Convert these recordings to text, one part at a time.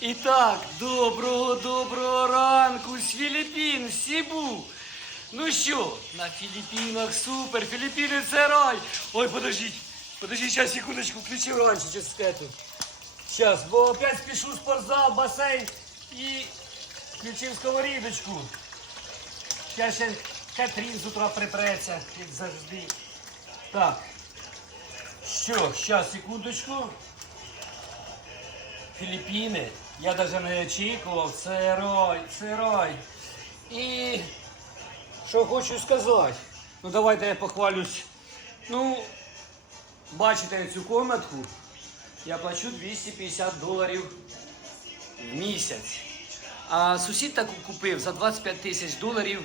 І так, доброго, доброго ранку з Філіппін, Сібу. Ну що, на Філіппінах супер, Філіппіни це рай. Ой, подождіть, подождіть, зараз, секундочку, включив раніше, скету. Зараз, бо опять спішу спортзал, басейн і включив сковорідочку. Зараз ще Катрін з утра припреться, як завжди. Так. Що, зараз, секундочку. Філіппіни. Я навіть не очікував. Це рай, це рай. І що хочу сказати. Ну давайте я похвалюсь. Ну, бачите цю комнатку. Я плачу 250 доларів в місяць. А сусід таку купив за 25 тисяч доларів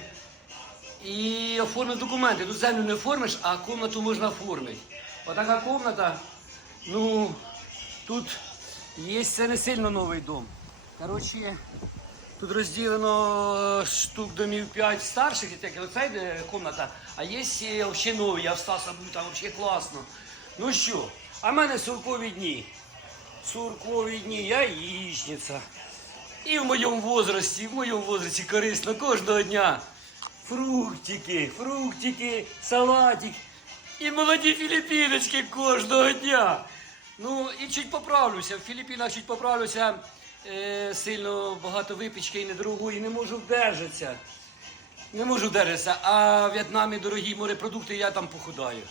і оформив документи. Тут землю не оформиш, а комнату можна оформити. Отака комната, ну, тут є це не сильно новий дом. Коротше, тут розділено е, штук домів 5 старших, і таке оцей де комната, а є ще взагалі нові, я в Стаса був там взагалі класно. Ну що, а в мене суркові дні. Суркові дні, я яєчниця. І в моєму возрасті, в моєму возрасті корисно кожного дня. Фруктики, фруктики, салатик. І молоді філіппіночки кожного дня. Ну і чуть поправлюся. В Філіппінах чуть поправлюся. Е, сильно багато випічки і недорогої, не можу вдержатися. Не можу вдержатися. А в В'єтнамі дорогі морепродукти, я там похудаю.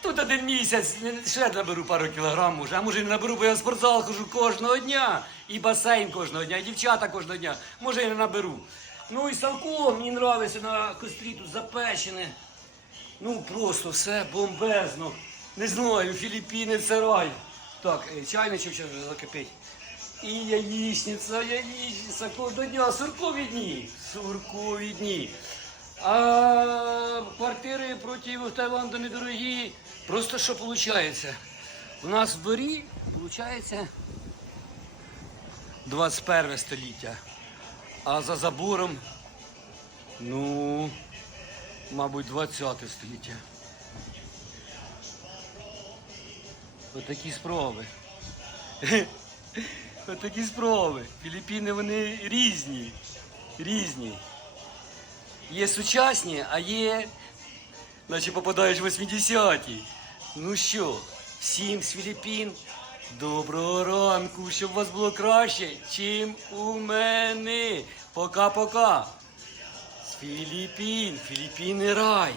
Тут один місяць, ще наберу пару кілограм, може, а може не наберу, бо я в спортзал хожу кожного дня, і басейн кожного дня, і дівчата кожного дня. Може і не наберу. Ну і салко мені подобається на кострі тут запечене. Ну просто все бомбезно. Не знаю, Філіппіни це рай. Так, е, чайничок ще закипить. І яєчниця, яєчниця, кожного дня, суркові дні. Суркові дні. А квартири проти Таїланду недорогі. Просто що виходить? У нас в дворі виходить 21 століття. А за забором, ну, мабуть, 20 століття. Отакі справи. Отакі справи. Філіппіни вони різні. Різні. Є сучасні, а є, наче попадаєш в 80-ті. Ну що, всім з Філіппін, доброго ранку, щоб у вас було краще, чим у мене. Пока-пока. З Філіппін, Філіппіни рай.